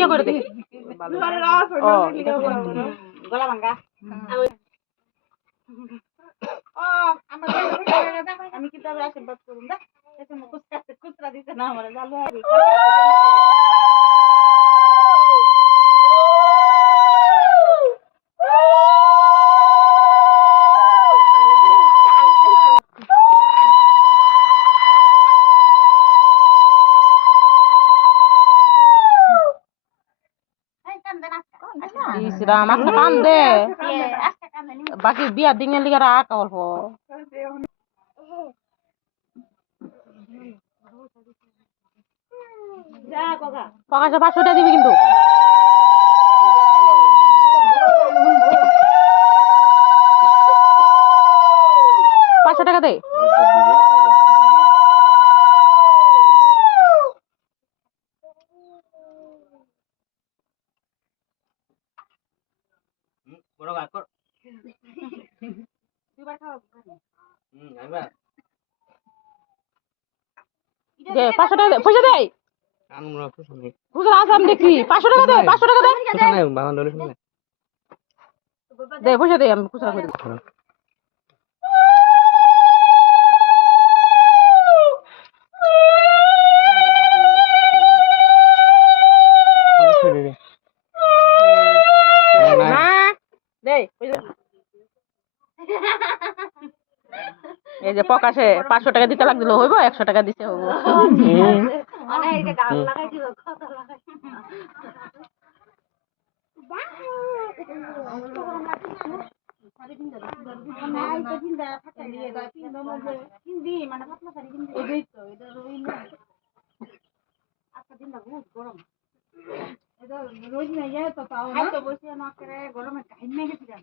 ইয়ে করে দেখি ও গলা ভাঙা আমি কি তবে আশীর্বাদ করুন না খুচরা দিতে না আমার ভালো হবে ইসরা মাছটা কান্দে বাকি বিয়ার দিন লিগে রাখ অল্প পকাশে 500 টাকা দিবি কিন্তু 500 টাকা দে বড় ভাগ কর দুবার খাও আইবা দে 500 টাকা দে পয়সা দে আমরা খুশি নেই খুচরা আসাম দেখি 500 টাকা দে 500 টাকা দে খুশি নাই বাবা দলে শুনে দে পয়সা দে আমি খুচরা করে দেব না দে এই যে পকাশে 500 টাকা দিতে লাগছিল হইব 100 টাকা দিতে হইব মানে এই যে গাল লাগাই দিব কথা লাগাই হিন্দি মানে পাতলা শাড়ি হিন্দি এই তো এটা রইল আজকে দিনটা বহুত গরম এটা রোজ না যায় তো পাও না তো বসে না করে গরমে কাহিনী মেঘে দিলাম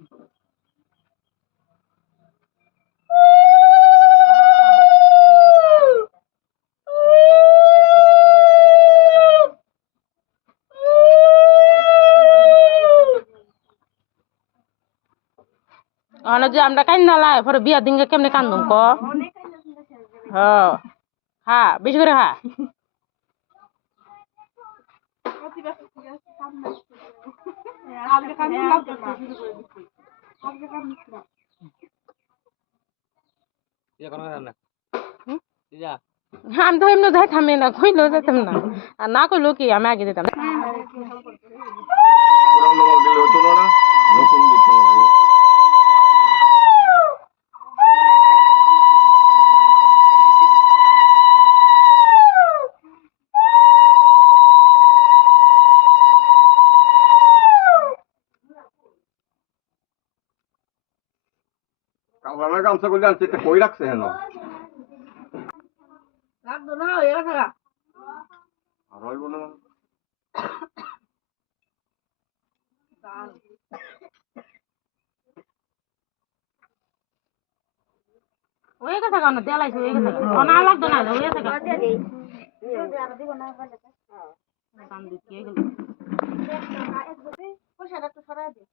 অনে যে আমরা কান্না লাই পরে বিয়া দিন কেমনে কান্দুম ক হ্যাঁ হ্যাঁ বেশি করে হ্যাঁ আমি তো এমনি যাইতাম না কইলেও যাইতাম না আর না কইলেও কি আমি আগে যেতাম কালকে গামছা গুলি আনছে কই রাখছে হেন লাগতো না এরা থাকা আর হইব না হয়ে গেছে কেন দেলাইছে হয়ে গেছে না লাগতো না হয়ে গেছে পয়সাটা একটু সরাই দে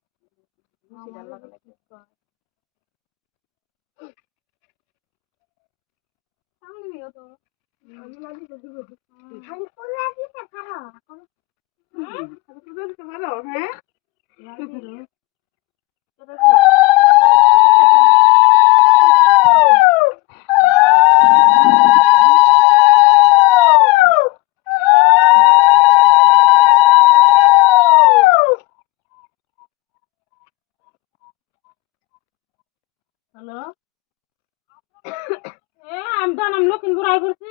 হ্যালো আমি তো নাম লক্ষিমপুর আই করছি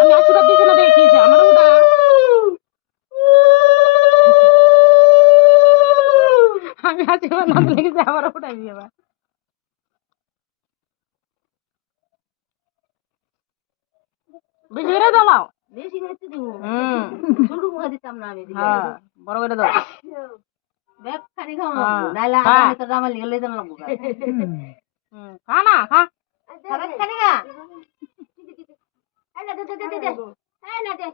আমি আশীর্বাদ দিছি না দেখিয়েছি আমার ওটা আমি আশীর্বাদ না দেখেছি আমার ওটা দিয়ে বেশি করে দাও বেশি করে তো দিব ছোট মুখে দিতাম না আমি হ্যাঁ বড় করে দাও ব্যাগ খানি খাও নাইলে আগামী তো জামা লিয়ে লইতাম লাগবো খা না খা খাবে খানি খা এই না দে দে দে দে এই না দে